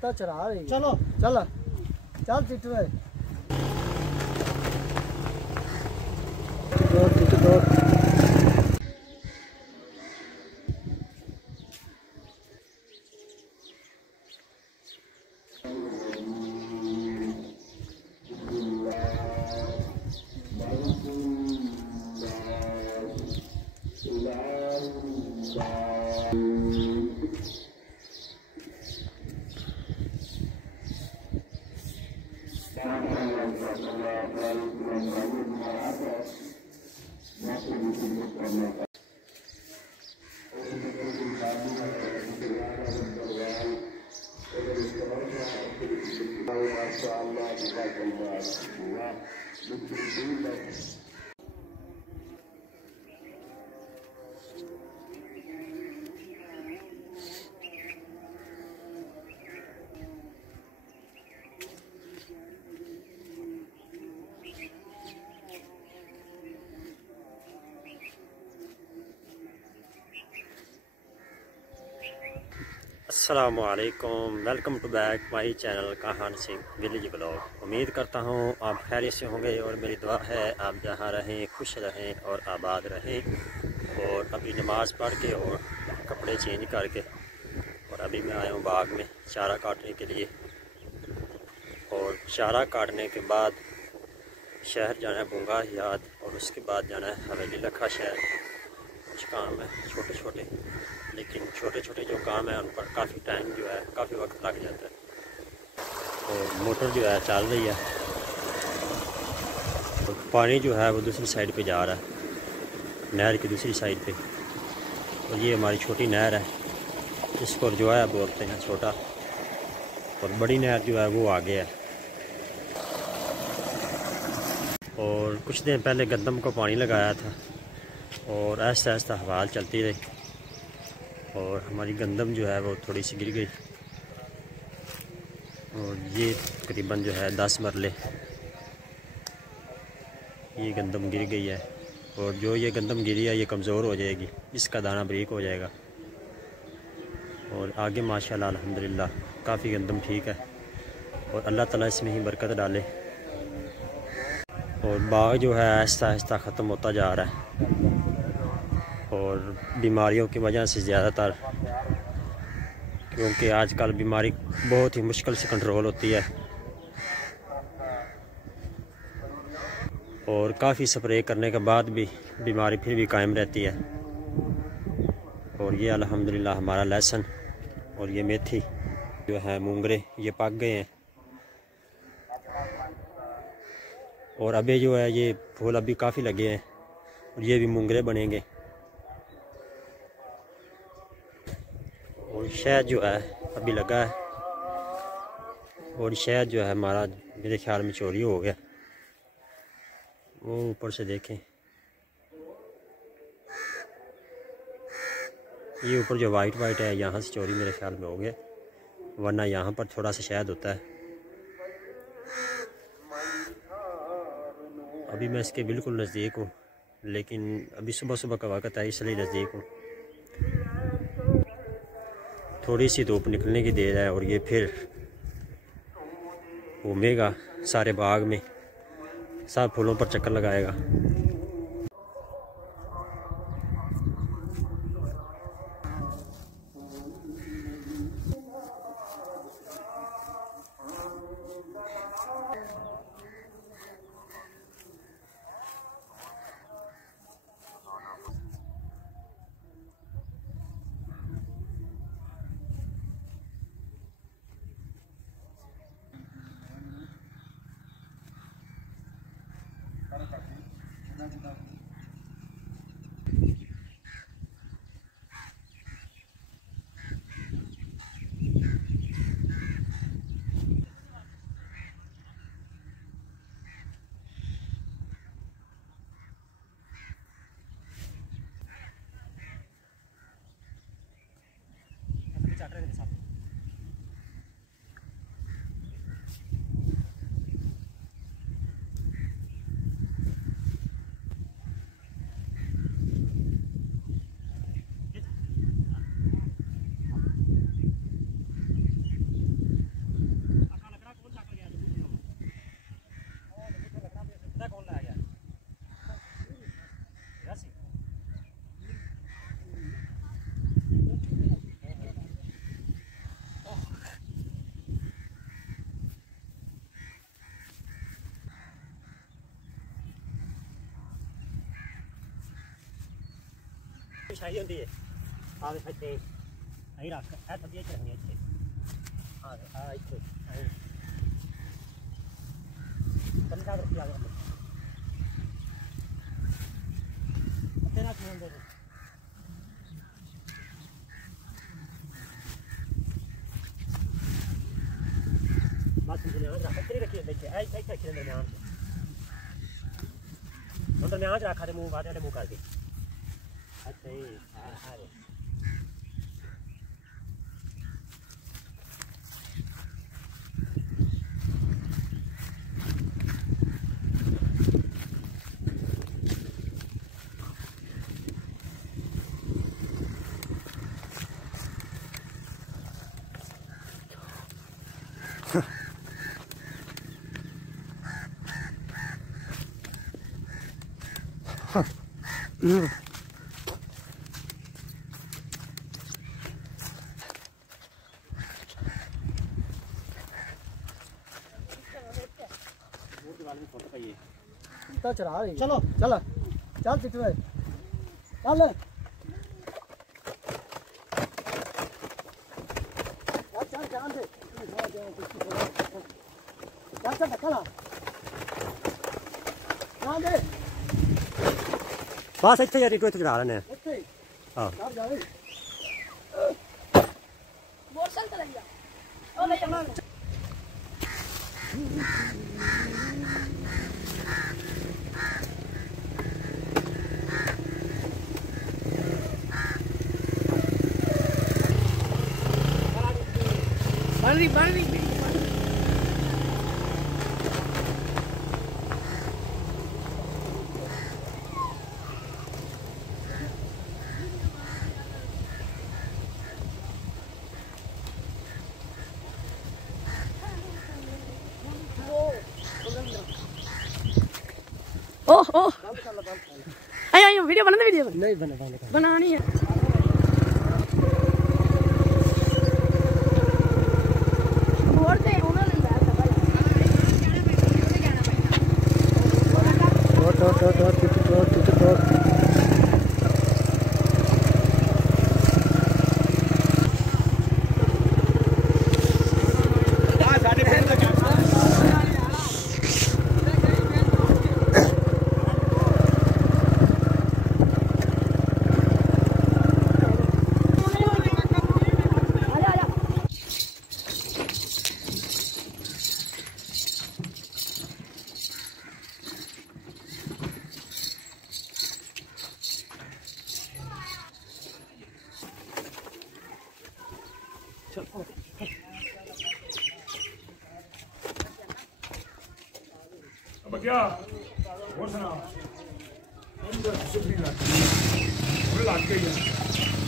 कुत्ता चढ़ा रही है। चलो चल चल टिटू है दो टिटू दो। अस्सलामुअलैकुम, welcome to back my channel Kahan Singh village blog. उम्मीद करता हूँ आप खैरियत से होंगे और मेरी दुआ है आप जहाँ रहें खुश रहें और आबाद रहें। और अभी नमाज़ पढ़ के और कपड़े चेंज करके और अभी मैं आया हूँ बाग में चारा काटने के लिए। और चारा काटने के बाद शहर जाना है बुंगा याद, और उसके बाद जाना है हवेली लखा शहर। कुछ काम है छोटे छोटे, लेकिन छोटे छोटे जो काम है उन पर काफ़ी टाइम जो है काफ़ी वक्त लग जाता है। और मोटर जो है चल रही है और पानी जो है वो दूसरी साइड पे जा रहा है, नहर की दूसरी साइड पे। और ये हमारी छोटी नहर है, इसको जो है बोलते हैं छोटा, और बड़ी नहर जो है वो आगे है। और कुछ दिन पहले गंदम को पानी लगाया था और ऐसा ऐसा हवा चलती रही और हमारी गंदम जो है वो थोड़ी सी गिर गई। और ये तकरीबन जो है 10 मरले ये गंदम गिर गई है। और जो ये गंदम गिरी है ये कमज़ोर हो जाएगी, इसका दाना बारीक हो जाएगा। और आगे माशाल्लाह अल्हम्दुलिल्लाह काफ़ी गंदम ठीक है और अल्लाह ताला इसमें ही बरकत डाले। और बाग जो है आहिस्ता आहिस्ता ख़त्म होता जा रहा है और बीमारियों की वजह से ज़्यादातर, क्योंकि आजकल बीमारी बहुत ही मुश्किल से कंट्रोल होती है और काफ़ी स्प्रे करने के बाद भी बीमारी फिर भी कायम रहती है। और ये अल्हम्दुलिल्लाह हमारा लहसुन और ये मेथी जो है मूंगरे ये पक गए हैं। और अभी जो है ये फूल अभी काफ़ी लगे हैं और ये भी मूंगरे बनेंगे। और शहद जो है अभी लगा है और शहद जो है हमारा मेरे ख्याल में चोरी हो गया। वो ऊपर से देखें, ये ऊपर जो वाइट वाइट है यहाँ से चोरी मेरे ख्याल में हो गया, वरना यहाँ पर थोड़ा सा शहद होता है। अभी मैं इसके बिल्कुल नज़दीक हूँ, लेकिन अभी सुबह सुबह का वक़्त है इसलिए नज़दीक हूँ। थोड़ी सी धूप निकलने की देर है और ये फिर घूमेगा सारे बाग में, सब फूलों पर चक्कर लगाएगा। शाही होती है आप इतने अं रख है थोड़ी रखनी इतने इतने 15 रुपया तेरा क्यों दे बस रख तेरी रखी देखिए ऐसे रखी दरम्यान दरम्यान रखा दे मुँह बात मुँह करके अच्छा ही तो चला रही चलो चल चल चिट्टू भाई चल चल जान दे चल चल चला जान दे बस इतने यार इतने चढ़ा लेने हाँ मोटरसाइकिल चला गया ओ ले जा बन रही ओह ओह आया वीडियो बना वीडियो नहीं बनानी है क्या और सुना लग गई है